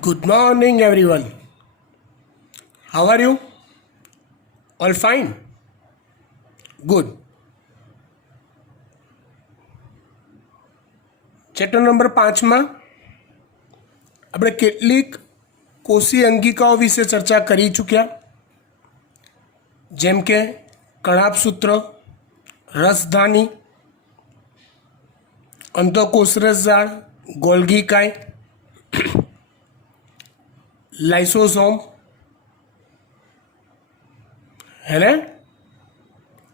Good morning, everyone. How are you? All fine? Good. Chapter number 5માં આપણે કેટલીક કોષીય અંગિકાઓ વિશે ચર્ચા કરી ચૂક્યા, જેમ કે કણાભસૂત્ર, રસધાની, અંતઃકોષરસજાળ, ગોલ્ગી કાય, લાઇસોસોમ, है ना?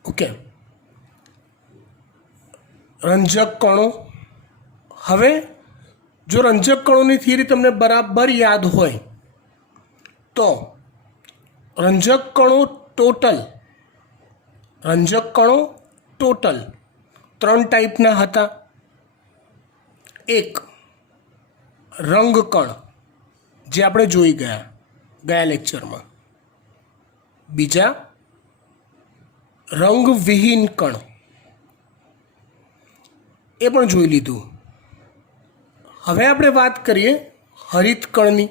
ओके. रंजक कणों. હવે જો રંજક કણોની થિયરી તમને બરાબર યાદ હોય તો રંજક કણો ટોટલ 3 ટાઈપના હતા. એક રંગકણ, જે આપણે જોઈ ગયા લેક્ચરમાં. બીજા રંગવિહીન કણ, એ પણ જોઈ લીધું. હવે આપણે વાત કરીએ હરિતકણની.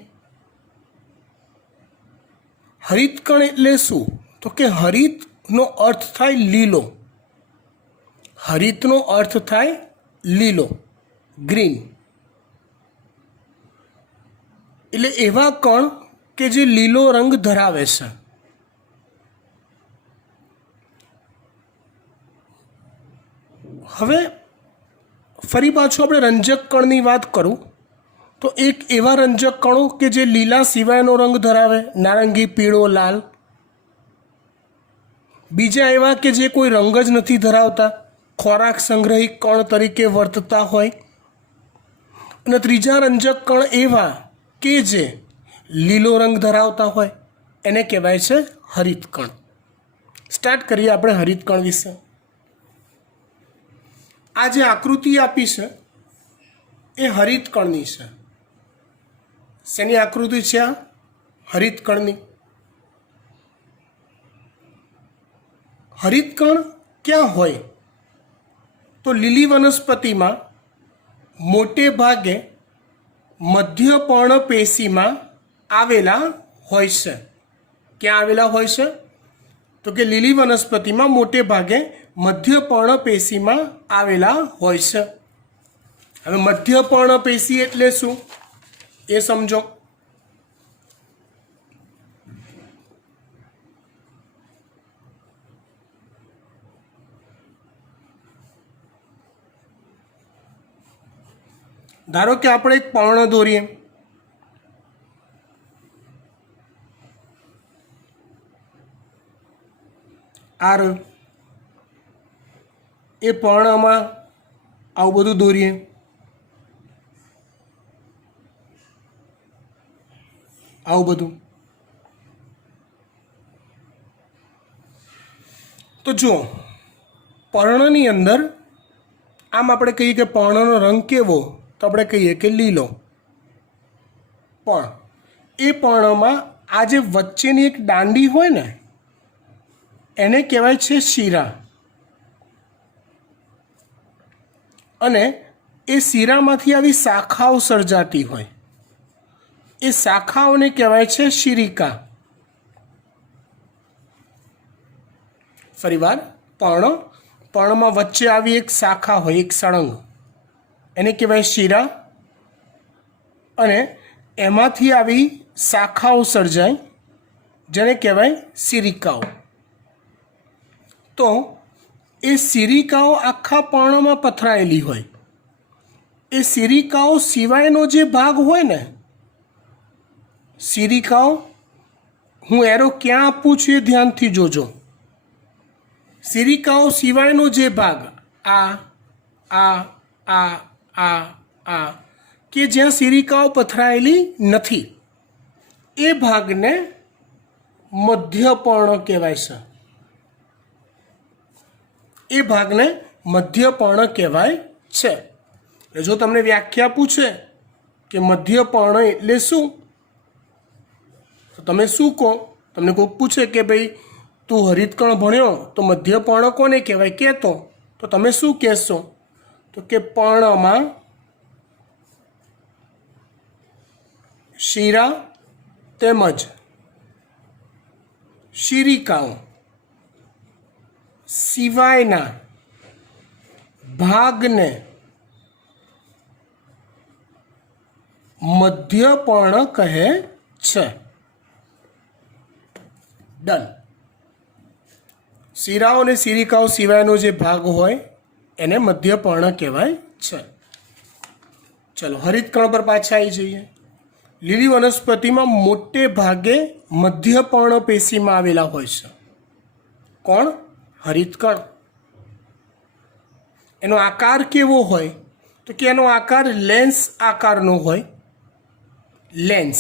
હરિતકણ એટલે શું? તો કે હરિતનો અર્થ થાય લીલો. હરિતનો અર્થ થાય લીલો, ગ્રીન. એટલે એવા કણ કે જે લીલો રંગ ધરાવે છે. હવે ફરી પાછું આપણે રંજક કણની વાત કરું તો એક એવા રંજક કણો કે જે લીલા સિવાયનો રંગ ધરાવે, નારંગી, પીળો, લાલ. બીજા એવા કે જે કોઈ રંગ જ નથી ધરાવતા, ખોરાક સંગ્રહી કણ તરીકે વર્તતા હોય. અને ત્રીજા રંજક કણ એવા કે જે લીલો રંગ ધરાવતા હોય, એને કહેવાય છે હરિતકણ. સ્ટાર્ટ કરીએ આપણે હરિતકણ વિશે. આ જે આકૃતિ આપી છે એ હરિતકણની છે. શેની આકૃતિ છે આ? હરિતકણની. હરિતકણ ક્યાં હોય? તો લીલી વનસ્પતિમાં મોટે ભાગે મધ્ય પર્ણપેશીમાં આવેલા હોય છે. ક્યાં આવેલા હોય છે? તો કે લીલી વનસ્પતિમાં મોટે ભાગે મધ્ય પર્ણપેશીમાં આવેલા હોય છે. હવે મધ્ય પર્ણપેશી એટલે શું એ સમજો. ધારો કે આપણે એક પર્ણ દોરીએ. આ રહ્યું. એ પર્ણમાં આવું બધું દોરીએ. આવું બધું. તો જુઓ, પર્ણની અંદર આમ આપણે કહીએ કે પર્ણનો રંગ કેવો? તો આપણે કહીએ કે લીલો. પણ એ પર્ણમાં આ જે વચ્ચેની એક દાંડી હોય ને, એને કહેવાય છે શીરા. અને એ શીરામાંથી આવી શાખાઓ સર્જાતી હોય, એ શાખાઓને કહેવાય છે શિરિકા. ફરીવાર, પર્ણમાં વચ્ચે આવી એક શાખા હોય, એક સળંગ, એને કહેવાય શીરા. અને એમાંથી આવી શાખાઓ સર્જાય, જેને કહેવાય શિરિકાઓ. તો એ શિરિકાઓ આખા પર્ણમાં પથરાયેલી હોય. એ શિરિકાઓ સિવાયનો જે ભાગ હોય ને, શિરિકાઓ, હું એરો ક્યાં આપું છું એ ધ્યાનથી જોજો. શિરિકાઓ સિવાયનો જે ભાગ, આ કે જ્યાં શિરિકાઓ પથરાયેલી નથી, એ ભાગને મધ્યપર્ણ કહેવાય છે. એ ભાગને મધ્યપર્ણ કહેવાય છે. એટલે જો તમને વ્યાખ્યા પૂછે કે મધ્યપર્ણ એટલે શું, તો તમે શું કહો? તમને કોઈ પૂછે કે ભાઈ તું હરિતકણ ભણ્યો તો મધ્યપર્ણ કોને કહેવાય કહેતો, તો તમે શું કહેશો? તો કે પર્ણમાં શીરા તેમજ શિરિકાઓ સિવાયના ભાગને મધ્યપર્ણ કહે છે. ડન. શિરાઓ અને શિરિકાઓ સિવાયનો જે ભાગ હોય એને મધ્યપર્ણ કહેવાય છે. ચલો હરિતકણ પર પાછા આવી જઈએ. લીલી વનસ્પતિમાં મોટે ભાગે મધ્યપર્ણ પેશીમાં આવેલા હોય છે. કોણ? હરિતકણ. એનો આકાર કેવો હોય? તો કે એનો આકાર લેન્સ આકારનો હોય. લેન્સ,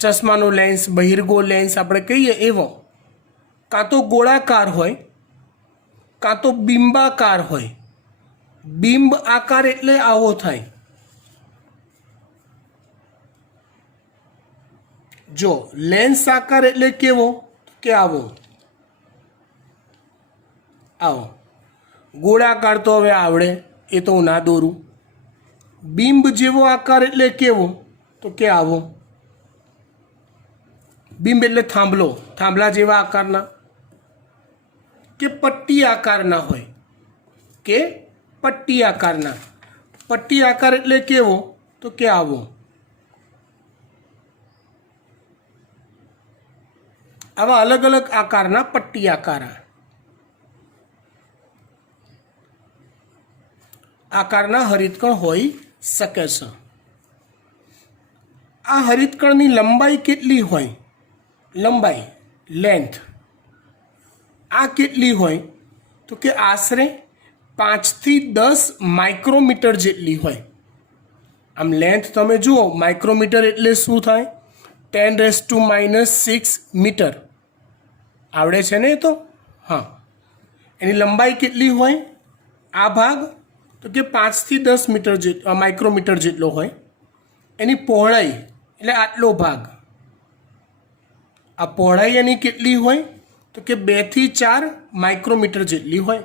ચશ્માનો લેન્સ, બહિર્ગો લેન્સ આપણે કહીએ એવો. કાં તો ગોળાકાર હોય, કાં તો બિંબાકાર હોય. બિંબ આકાર એટલે આવો થાય. જો લેન્સ આકાર એટલે કેવો? કે આવો. આવો. ગોળાકાર તો હવે આવડે, એ તો હું ના દોરું. બિંબ જેવો આકાર એટલે કેવો? તો કે આવો. બિંબ એટલે થાંભલો, થાંભલા જેવા આકારના. કે પટ્ટી આકારના હોય, કે પટ્ટી આકારના. પટ્ટી આકાર એટલે કેવો? તો કે આવો. આવા અલગ અલગ આકારના પટ્ટી આકારના હરિતકણ હોઈ શકે છે. આ હરિતકણની લંબાઈ કેટલી હોય? લંબાઈ, લેન્થ, આ કેટલી હોય? તો કે આશરે 5 થી 10 માઇક્રોમીટર જેટલી હોય. આમ લેન્થ તમે જુઓ, માઇક્રોમીટર એટલે શું થાય? 10⁻⁻6 મીટર. આવડે છે ને એ તો? હા. એની લંબાઈ કેટલી હોય? આ ભાગ તો કે 5 થી 10 મીટર માઇક્રોમીટર જેટલો હોય. એની પહોળાઈ એટલે આટલો ભાગ. આ પહોળાઈ એની કેટલી હોય? તો કે 2 થી 4 માઇક્રોમીટર જેટલી હોય.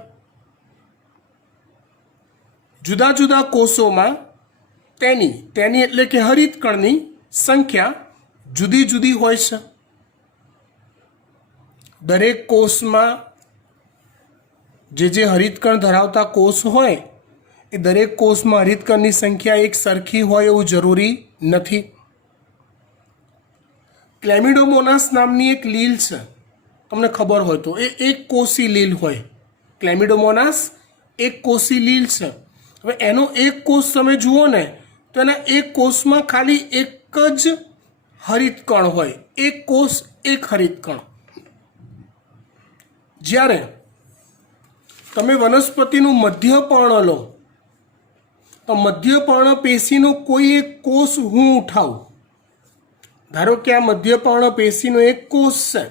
જુદા જુદા કોષોમાં તેની એટલે કે હરિતકણની સંખ્યા જુદી જુદી હોય છે. દરેક કોષમાં જે હરિતકણ ધરાવતા કોષ હોય એ દરેક કોષમાં હરિતકણની સંખ્યા એક સરખી હોય એવું જરૂરી નથી. ક્લેમિડોમોનાસ નામની એક લીલ છે, તમને ખબર હોય તો. એ એક કોષી લીલ હોય. ક્લેમિડોમોનાસ એક કોષી લીલ છે. હવે એનો એક કોષ તમે જુઓ ને તો એના એક કોષમાં ખાલી એક જ હરિતકણ હોય. એક કોષ એક હરિતકણ. જ્યારે તમે વનસ્પતિનું મધ્યપર્ણ લો તો મધ્યપર્ણ પેશીનો કોઈ એક કોષ હું ઉઠાવું. ધારો કે આ મધ્યપર્ણ પેશીનો એક કોષ છે.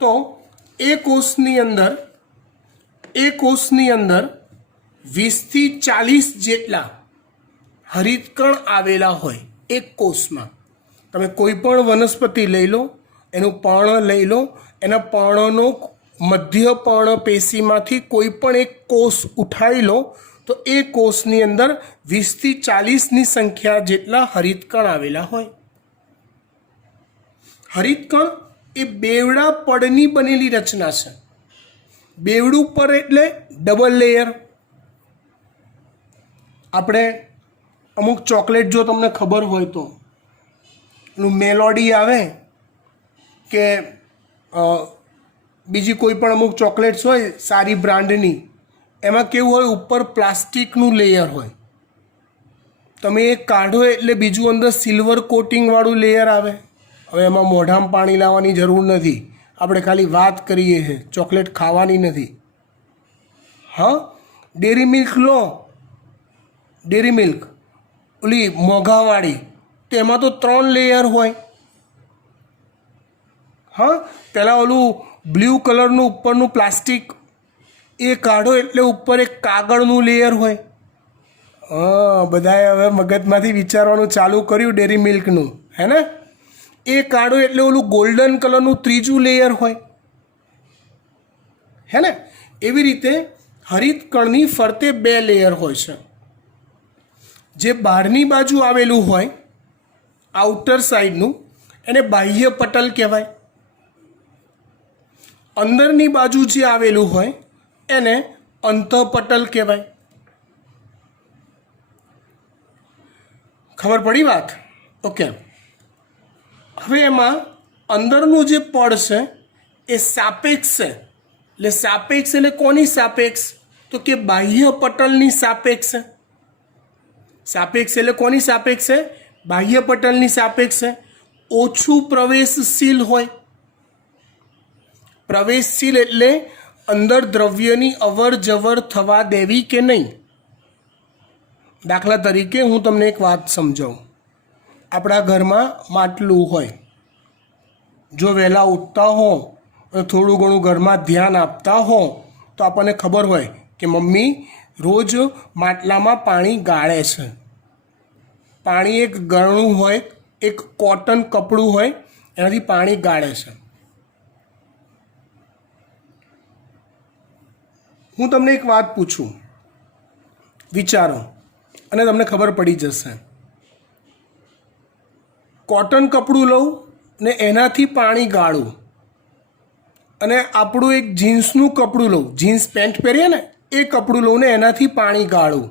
તો એ કોષની અંદર 20 થી 40 જેટલા હરિતકણ આવેલા હોય એક કોષમાં. તમે કોઈ પણ વનસ્પતિ લઈ લો, એનું પર્ણ લઈ લો, એના પર્ણનો મધ્યપર્ણ પેશીમાંથી કોઈ પણ એક કોષ ઉઠાવી લો તો એ કોષની અંદર 20 થી 40ની સંખ્યા જેટલા હરિતકણ આવેલા હોય. હરિતકણ એ બેવડા પડની બનેલી રચના છે. બેવડું પર એટલે ડબલ લેયર. આપણે અમુક ચોકલેટ જો તમને ખબર હોય તો એનું મેલોડી આવે કે બીજી કોઈ પણ અમુક ચોકલેટ્સ હોય સારી બ્રાન્ડની, એમાં કેવું હોય? ઉપર પ્લાસ્ટિકનું લેયર હોય. તમે એ કાઢો એટલે બીજું અંદર સિલ્વર કોટિંગવાળું લેયર આવે. હવે એમાં મોઢામાં પાણી લાવવાની જરૂર નથી, આપણે ખાલી વાત કરીએ છીએ, ચોકલેટ ખાવાની નથી. હા, ડેરી મિલ્ક લો, ડેરી મિલ્ક ઓલી મોઘાવાળી, તેમાં તો 3 લેયર હોય. હા, પહેલાં ઓલું બ્લુ કલરનું ઉપરનું પ્લાસ્ટિક એ કાઢો એટલે ઉપર એક કાગળનું લેયર હોય. હા, બધાએ હવે મગજમાંથી વિચારવાનું ચાલુ કર્યું ડેરી મિલ્કનું, હે ને? એ કાઢો એટલે ઓલું ગોલ્ડન કલરનું ત્રીજું લેયર હોય, હે ને? એવી રીતે હરિતકણની ફરતે બે લેયર હોય છે. જે બહારની બાજુ આવેલું હોય આઉટર સાઈડનું એને બાહ્ય પટલ કહેવાય. અંદરની બાજુ જે આવેલું હોય એને અંતઃપટલ કહેવાય. ખબર પડી વાત? ઓકે. હવે એમાં અંદરનું જે પડ છે એ સાપેક્ષ છે. એટલે સાપેક્ષ એટલે કોની સાપેક્ષ? તો કે બાહ્ય પટલની સાપેક્ષ છે. સાપેક્ષ એટલે કોની સાપેક્ષ છે? બાહ્ય પટલની સાપેક્ષ છે. ઓછું પ્રવેશશીલ હોય. પ્રવેશશીલ એટલે અંદર દ્રવ્યની અવર જવર થવા દેવી કે નહીં. દાખલા તરીકે હું તમને એક વાત સમજાવું. આપણા ઘરમાં માટલું હોય. જો વહેલા ઉઠતા હો અને થોડું ઘણું ઘરમાં ધ્યાન આપતા હો તો આપણને ખબર હોય કે મમ્મી રોજ માટલામાં પાણી ગાળે છે. પાણી એક ગરણું હોય, એક કોટન કપડું હોય, એનાથી પાણી ગાળે છે. હું તમને એક વાત પૂછું, વિચારો અને તમને ખબર પડી જશે. કોટન કપડું લઉં ને એનાથી પાણી ગાળું અને આપણું એક જીન્સનું કપડું લઉં, જીન્સ પેન્ટ પહેરીએ ને એ કપડું લઉં ને એનાથી પાણી ગાળું,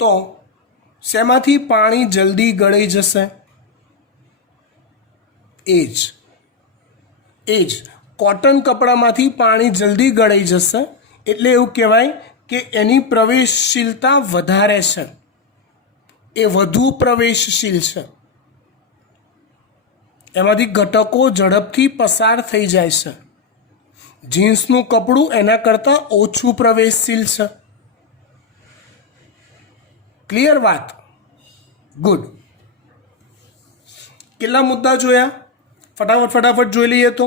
તો શેમાંથી પાણી જલ્દી ગળી જશે? એ જ કોટન કપડામાંથી પાણી જલ્દી ગળાઈ જશે. એટલે એવું કહેવાય કે એની પ્રવેશશીલતા વધારે છે, એ વધુ પ્રવેશશીલ છે. એમાંથી ઘટકો ઝડપથી પસાર થઈ જાય છે. જીન્સનું કપડું એના કરતાં ઓછું પ્રવેશશીલ છે. ક્લિયર વાત? ગુડ. કેટલા મુદ્દા જોયા? ફટાફટ જોઈ લઈએ તો.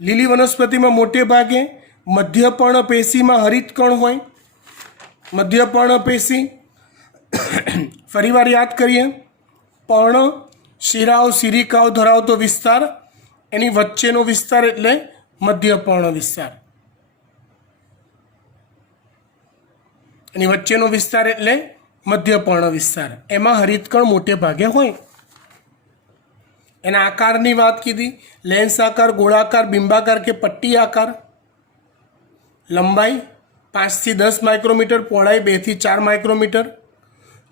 લીલી વનસ્પતિમાં મોટે ભાગે મધ્યપર્ણ પેશીમાં હરિતકણ હોય. મધ્યપર્ણ પેશી ફરીવાર યાદ કરીએ. પર્ણ શિરાઓ શિરિકાઓ ધરાવતો વિસ્તાર, એની વચ્ચેનો વિસ્તાર એટલે મધ્યપર્ણ વિસ્તાર. એની વચ્ચેનો વિસ્તાર એટલે મધ્યપર્ણ વિસ્તાર. એમાં હરિતકણ મોટે ભાગે હોય. એના આકારની વાત કીધી. લેન્સ આકાર, ગોળાકાર, બિંબાકાર કે પટ્ટી આકાર. લંબાઈ 5 થી 10 માઇક્રોમીટર, પહોળાઈ 2 થી 4 માઇક્રોમીટર.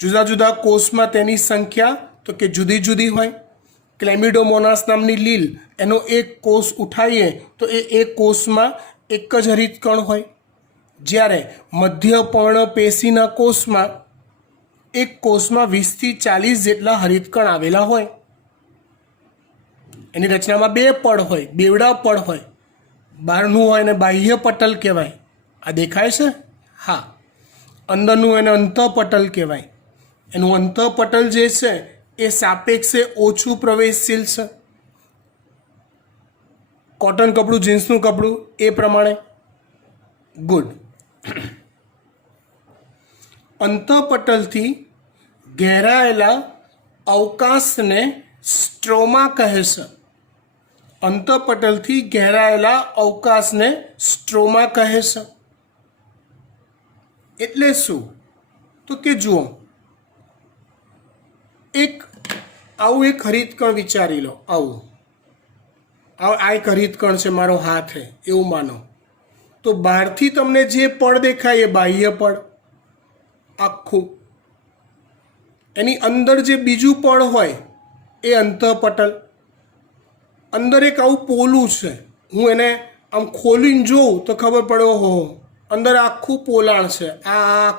જુદા જુદા કોષમાં તેની સંખ્યા તો કે જુદી જુદી હોય. ક્લેમિડોમોનાસ નામની લીલ, એનો એક કોષ ઉઠાવીએ તો એ એક કોષમાં એક જ હરિતકણ હોય. જ્યારે મધ્યપર્ણ પેશીના કોષમાં એક કોષમાં 20 થી 40 જેટલા હરિતકણ આવેલા હોય. એની રચનામાં બે પડ હોય, બેવડા પડ હોય. બહારનું હોય એને બાહ્ય પટલ કહેવાય. આ દેખાય છે? હા. અંદરનું એને અંતઃપટલ કહેવાય. એનું અંતઃપટલ જે છે એ સાપેક્ષે ઓછું પ્રવેશશીલ છે. કોટન કપડું, જીન્સનું કપડું એ પ્રમાણે. ગુડ. અંતઃપટલથી ઘેરાયેલા અવકાશને સ્ટ્રોમા કહે છે. અંતઃપટલથી ઘેરાયેલા અવકાશને સ્ટ્રોમા કહે છે. એટલે શું? તો કે જુઓ, આવું એક હરિતકણ વિચારી લો. આ એક હરિતકણ છે, મારો હાથ છે એવું માનો. તો બહારથી તમને જે પડ દેખાય એ બાહ્ય પડ આખું. એની અંદર જે બીજું પડ હોય એ અંતઃપટલ. અંદર એક આવું પોલું છે, હું એને આમ ખોલીને જોઉં તો ખબર પડે ઓહો અંદર આખું પોલાણ છે. આ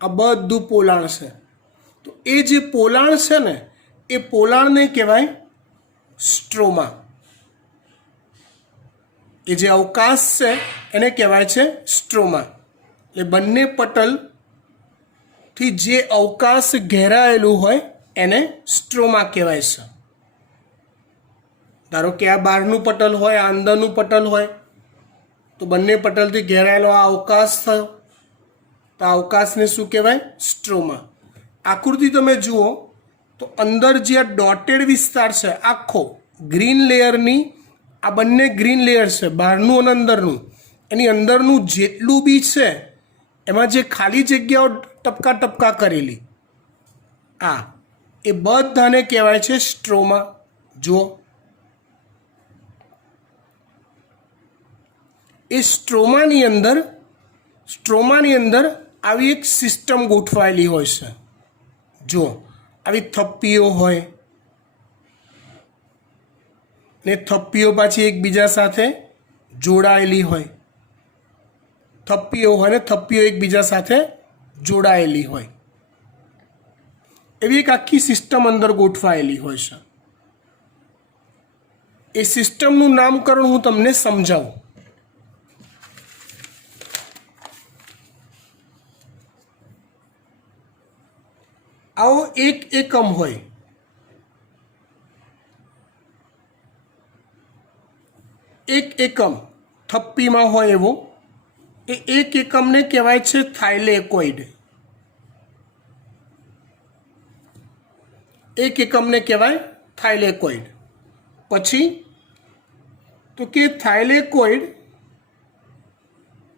બધું પોલાણ છે. તો એ જે પોલાણ છે ને એ પોલાણને કહેવાય સ્ટ્રોમા. એ જે અવકાશ છે એને કહેવાય છે સ્ટ્રોમા. એટલે બંને પટલથી જે અવકાશ ઘેરાયેલું હોય એને સ્ટ્રોમા કહેવાય છે. ધારો કે આ બહારનું પટલ હોય, આ અંદરનું પટલ હોય, તો બંને પટલથી ઘેરાયેલો આ અવકાશ થયો. તો આ અવકાશને શું કહેવાય? સ્ટ્રોમા. આકૃતિ તમે જુઓ તો અંદર જે આ ડોટેડ વિસ્તાર છે આખો ગ્રીન લેયરની આ બંને ગ્રીન લેયર છે, બહારનું અને અંદરનું. એની અંદરનું જેટલું બી છે એમાં જે ખાલી જગ્યાઓ ટપકા ટપકા કરેલી એ બધાને કહેવાય છે સ્ટ્રોમા. જુઓ, એ સ્ટ્રોમાની અંદર આવી એક સિસ્ટમ ગોઠવાયેલી હોય છે. જુઓ, આવી થપ્પીઓ હોય ને થપ્પીઓ પાછી એકબીજા સાથે જોડાયેલી હોય, થપ્પીઓ હોય ને થપ્પીઓ એકબીજા સાથે જોડાયેલી હોય, એવી એક આખી સિસ્ટમ અંદર ગોઠવાયેલી હોય છે. એ સિસ્ટમનું નામકરણ હું તમને સમજાવું. આવો એક એકમ હોય, એક એકમ થપ્પીમાં હોય એવો, એ એક એકમને કહેવાય છે થાઇલેકોઇડ. એક એકમને કહેવાય થાઇલેકોઇડ. પછી તો કે થાઇલેકોઇડ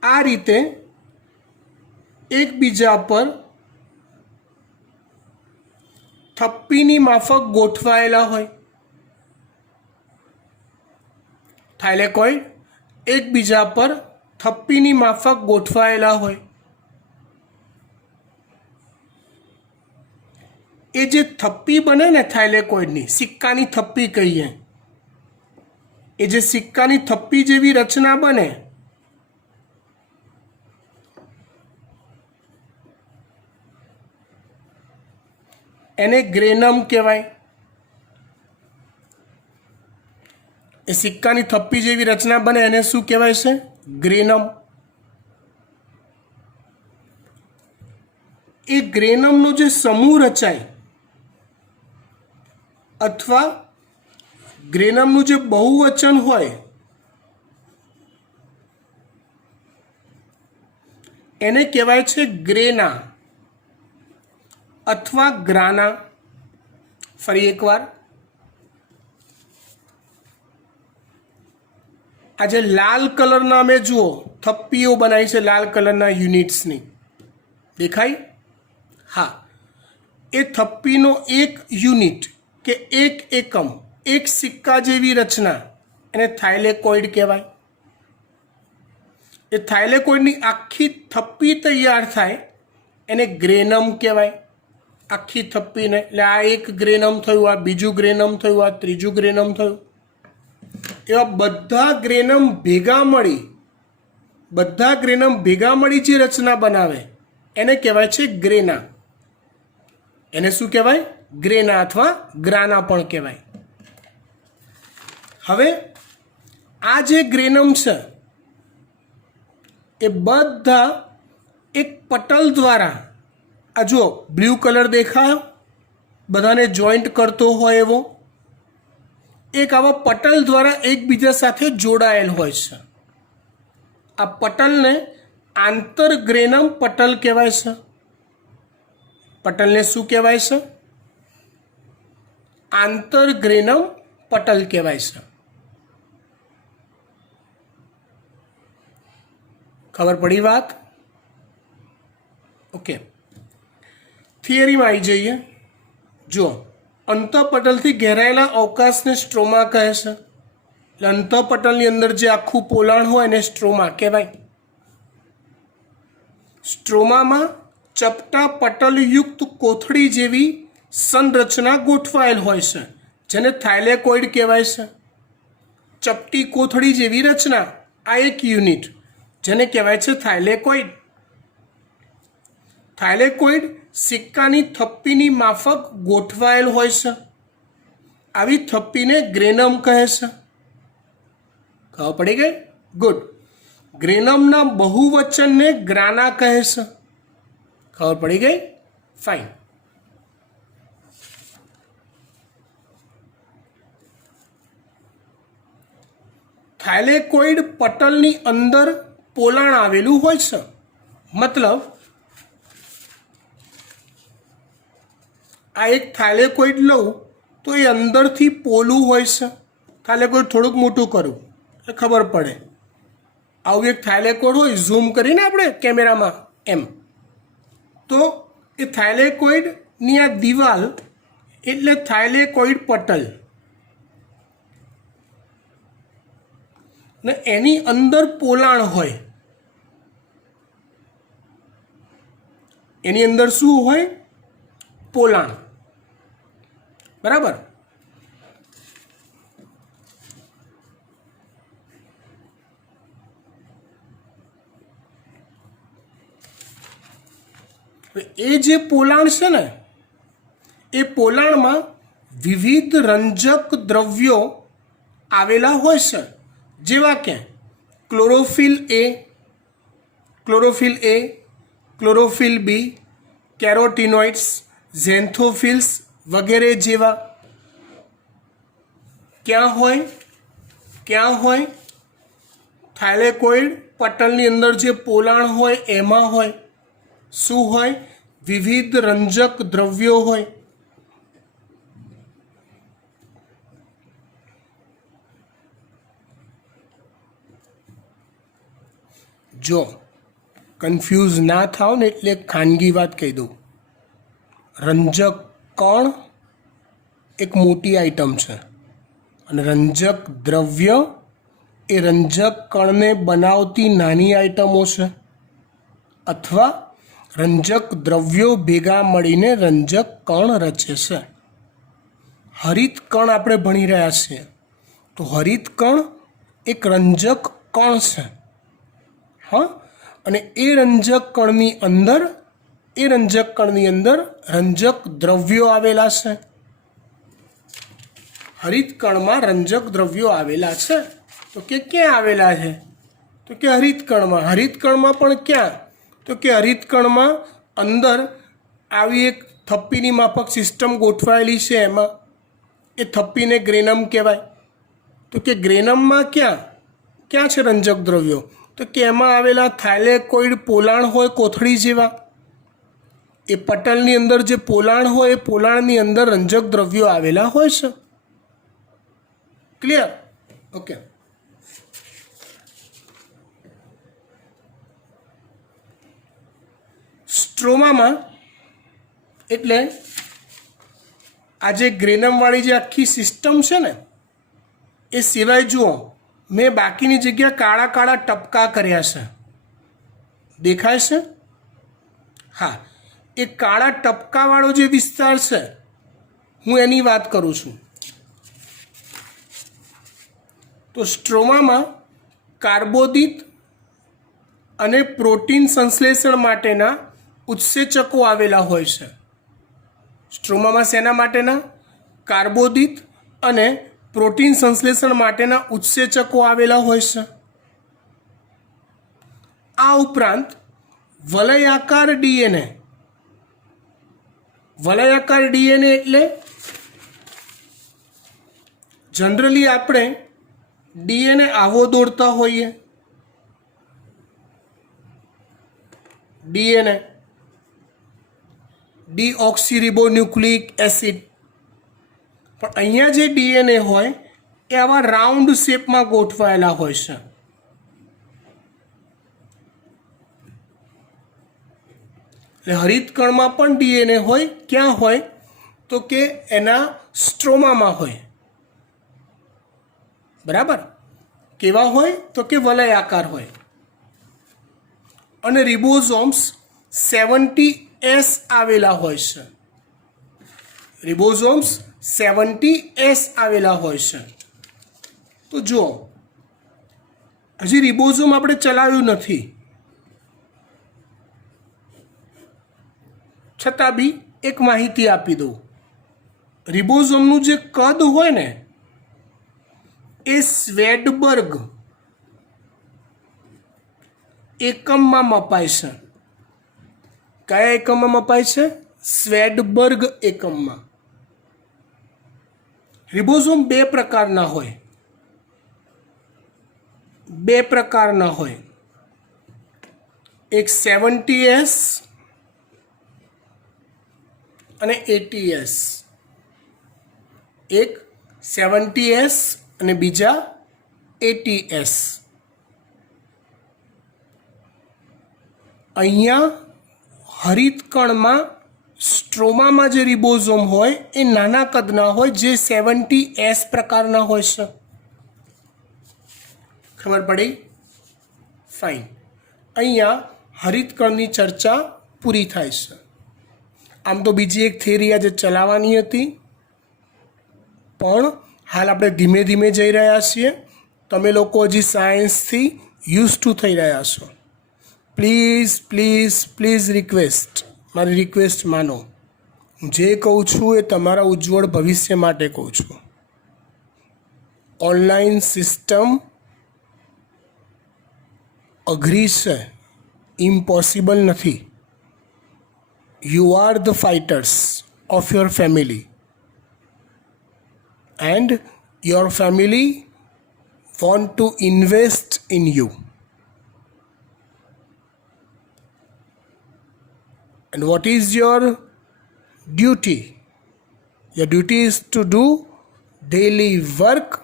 આ રીતે એકબીજા પર થપ્પીની માફક ગોઠવાયેલા હોય. થાઇલેકોઇડ એકબીજા પર થપ્પીની માફક ગોઠવાયેલા હોય. એ જે થપ્પી બને ને થાઇલેકોઇડની, સિક્કાની થપ્પી કહીએ, એ જે સિક્કાની થપ્પી જેવી રચના બને એને ગ્રેનમ કહેવાય. એ સિક્કાની થપ્પી જેવી રચના બને એને શું કહેવાય છે? ગ્રેનમ. એ ગ્રેનમનો જે સમૂહ રચાય અથવા ગ્રેનમનું જે બહુવચન હોય એને કહેવાય છે ગ્રેના અથવા ગ્રાના. ફરી એકવાર, આજે લાલ કલરના અમે જુઓ થપ્પીઓ બનાવી છે, લાલ કલરના યુનિટ્સની, દેખાય? હા, એ થપ્પીનો એક યુનિટ કે એક એકમ, એક સિક્કા જેવી રચના એને થાઇલેકોઇડ કહેવાય. એ થાઇલેકોઇડની આખી થપ્પી તૈયાર થાય એને ગ્રેનમ કહેવાય. આખી થપ્પીને, એટલે આ એક ગ્રેનમ થયું, આ બીજું ગ્રેનમ થયું, આ ત્રીજું ગ્રેનમ થયું, એવા બધા ગ્રેનમ ભેગા મળી જે રચના બનાવે એને કહેવાય છે ગ્રેના. એને શું કહેવાય? ગ્રેના અથવા ગ્રાના પણ કહેવાય. હવે આ જે ગ્રેનમ છે એ બધા એક પટલ દ્વારા, આ જુઓ બ્લુ કલર દેખાયો, બધાને જોઈન્ટ કરતો હોય એવો, એક આવા પટલ દ્વારા એકબીજા સાથે જોડાયેલ હોય છે. આ પટલને આંતરગ્રેનમ પટલ કહેવાય છે. પટલને શું કહેવાય છે? આંતરગ્રેનમ પટલ કહેવાય છે. ખબર પડી વાત? ઓકે, થિયરીમાં આવી જઈએ. જો અંતઃપટલથી ઘેરાયેલા અવકાશને સ્ટ્રોમા કહે છે. એટલે અંતઃપટલની અંદર જે આખું પોલાણ હોય એને સ્ટ્રોમા કહેવાય. સ્ટ્રોમામાં ચપટા પટલયુક્ત કોથળી જેવી સંરચના ગોઠવાયેલ હોય છે જેને થાઇલેકોઇડ કહેવાય છે. ચપટી કોથળી જેવી રચના, આ એક યુનિટ જેને કહેવાય છે થાઇલેકોઇડ. થાઇલેકોઇડ સિક્કાની થપ્પીની માફક ગોઠવાયેલ હોય છે. આવી થપ્પીને ગ્રેનમ કહે છે. ખબર પડી ગઈ? ગુડ. ગ્રેનમના બહુવચનને ગ્રાના કહે છે. ખબર પડી ગઈ? ફાઇન. થાઇલેકોઇડ પટલની અંદર પોલાણ આવેલું હોય છે. મતલબ આ એક થાઇલેકોઇડ લઉં તો એ અંદરથી પોલું હોય છે, થાઇલેકોઇડ થોડુંક મોટું કરું એટલે ખબર પડે. આવું એક થાઇલેકોઇડ હોય, ઝૂમ કરીને આપણે કેમેરામાં એમ, તો એ થાઇલેકોઇડની આ દિવાલ એટલે થાઇલેકોઇડ પટલ, ને એની અંદર પોલાણ હોય. એની અંદર શું હોય? પોલાણ. બરાબર. એ જે પોલાણ છે ને, એ પોલાણમાં વિવિધ રંજક દ્રવ્યો આવેલા હોય છે, જેવા કે ક્લોરોફિલ એ, ક્લોરોફિલ બી, કેરોટીનોઇડ્સ, ઝેન્થોફિલ્સ વગેરે જેવા. ક્યાં હોય? થાઇલેકોઇડ પટલની અંદર જે પોલાણ હોય એમાં હોય. શું હોય? વિવિધ રંજક દ્રવ્યો હોય. જો કન્ફ્યુઝ ના થાવ ને એટલે ખાનગી વાત કહી દઉં. રંજક કણ એક મોટી આઈટમ છે, અને રંજક દ્રવ્ય એ રંજક કણને બનાવતી નાની આઈટમો છે, અથવા રંજક દ્રવ્યો ભેગા મળીને રંજક કણ રચે છે. હરિત કણ આપણે ભણી રહ્યા છીએ, તો હરિત કણ એક રંજક કણ છે. હા, અને એ રંજક કણની અંદર રંજક દ્રવ્યો આવેલા છે. હરિત કણમાં રંજક દ્રવ્યો આવેલા છે. તો કે ક્યાં આવેલા છે? તો કે હરિત કણમાં. હરિત કણમાં પણ ક્યાં? તો કે હરિત કણમાં અંદર આવી એક થપ્પીની માફક સિસ્ટમ ગોઠવાયેલી છે. એમાં એ થપ્પીને ગ્રેનમ કહેવાય. તો કે ગ્રેનમમાં ક્યાં છે રંજક દ્રવ્યો? તો કે એમાં આવેલા થાઇલેકોઇડ પોલાણ હોય કોથળી જેવા. એ પટલની અંદર જે પોલાણ હોય એ પોલાણની અંદર રંજક દ્રવ્યો આવેલા હોય છે. ક્લિયર? ઓકે. સ્ટ્રોમામાં એટલે આ જે ગ્રેનમવાળી જે આખી સિસ્ટમ છે ને, એ સિવાય જુઓ મેં બાકીની જગ્યા કાળા કાળા ટપકા કર્યા છે. દેખાય છે? હા, એ કાળા ટપકાવાળો જે વિસ્તાર છે, હું એની વાત કરું છું. તો સ્ટ્રોમામાં કાર્બોદિત અને પ્રોટીન સંશ્લેષણ માટેના ઉત્સેચકો આવેલા હોય છે. સ્ટ્રોમામાં શેના માટેના? કાર્બોદિત અને પ્રોટીન સંશ્લેષણ માટેના ઉત્સેચકો આવેલા હોય છે. આ ઉપરાંત વલયાકાર ડીએનએ. વલયાકાર ડીએનએ એટલે જનરલી આપણે ડીએનએ આવો દોરતા હોઈએ. DNA deoxyribonucleic acid. પણ અહીંયા જે ડીએનએ હોય એ આવા રાઉન્ડ શેપમાં ગોઠવાયેલા હોય છે. એટલે હરિતકણમાં પણ ડીએનએ હોય. ક્યાં હોય? તો કે એના સ્ટ્રોમામાં હોય. બરાબર. કેવા હોય? તો કે વલયાકાર હોય. અને રિબોઝોમ્સ 70S આવેલા હોય છે. રિબોઝોમ્સ 70S આવેલા હોય છે. તો જુઓ, હજી રિબોઝોમ આપણે ચલાવ્યું નથી, છતાં બી એક માહિતી આપી દઉં. રિબોઝોમનું જે કદ હોય ને, એ સ્વેડબર્ગ એકમમાં મપાય છે. કયા એકમમાં મપાય છે? સ્વેડબર્ગ એકમમાં. રિબોઝોમ બે પ્રકારના હોય. એક 70S અને 80S. એક 70S અને બીજા ATS. અહીંયા હરિતકણમાં સ્ટ્રોમામાં જે રિબોઝોમ હોય એ નાના કદના હોય, જે 70S પ્રકારના હોય છે. ખબર પડી? ફાઇન. અહીંયા હરિતકણની ચર્ચા પૂરી થાય છે. આમ તો બીજી એક થિયરી આજે ચલાવવાની હતી, પણ હાલ આપણે ધીમે ધીમે જઈ રહ્યા છીએ. તમે લોકો હજી સાયન્સથી યુઝ ટુ થઈ રહ્યા છો. પ્લીઝ પ્લીઝ પ્લીઝ રિક્વેસ્ટ, મારી રિક્વેસ્ટ માનો. હું જે કહું છું એ તમારા ઉજ્જવળ ભવિષ્ય માટે કહું છું. ઓનલાઈન સિસ્ટમ અઘરી છે, ઇમ્પોસિબલ નથી. You are the fighters of your family, and your family want to invest in you, and what is your duty? Your duty is to do daily work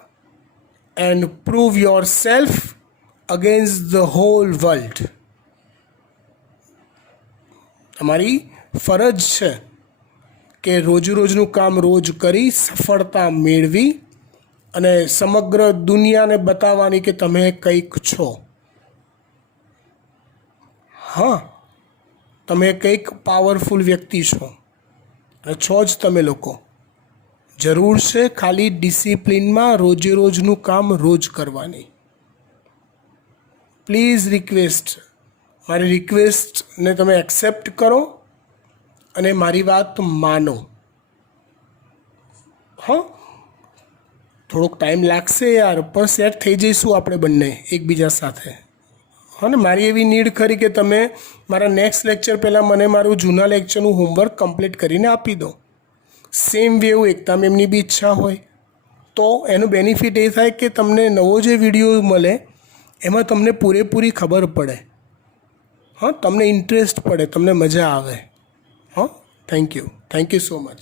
and prove yourself against the whole world. તમારી ફરજ છે કે રોજનું કામ રોજ કરી સફળતા મેળવી અને સમગ્ર દુનિયાને બતાવવાની કે તમે કંઈક છો. હા, તમે કંઈક પાવરફુલ વ્યક્તિ છો અને છો જ તમે લોકો. જરૂર છે ખાલી ડિસિપ્લિનમાં રોજનું કામ રોજ કરવાની. પ્લીઝ રિક્વેસ્ટ, મારી રિક્વેસ્ટને તમે એક્સેપ્ટ કરો અને મારી વાત માનો. હા, થોડોક ટાઈમ લાગશે યાર, પણ સેટ થઈ જઈશું આપણે બંને એકબીજા સાથે. હા ને, મારી એવી નીડ ખરી કે તમે મારા નેક્સ્ટ લેક્ચર પહેલાં મને મારું જૂના લેક્ચરનું હોમવર્ક કમ્પ્લીટ કરીને આપી દો. સેમ વે એવું એકતા મેમની બી ઈચ્છા હોય તો એનું બેનિફિટ એ થાય કે તમને નવો જે વિડીયો મળે એમાં તમને પૂરેપૂરી ખબર પડે. હા, તમને ઇન્ટરેસ્ટ પડે, તમને મજા આવે. Thank you so much.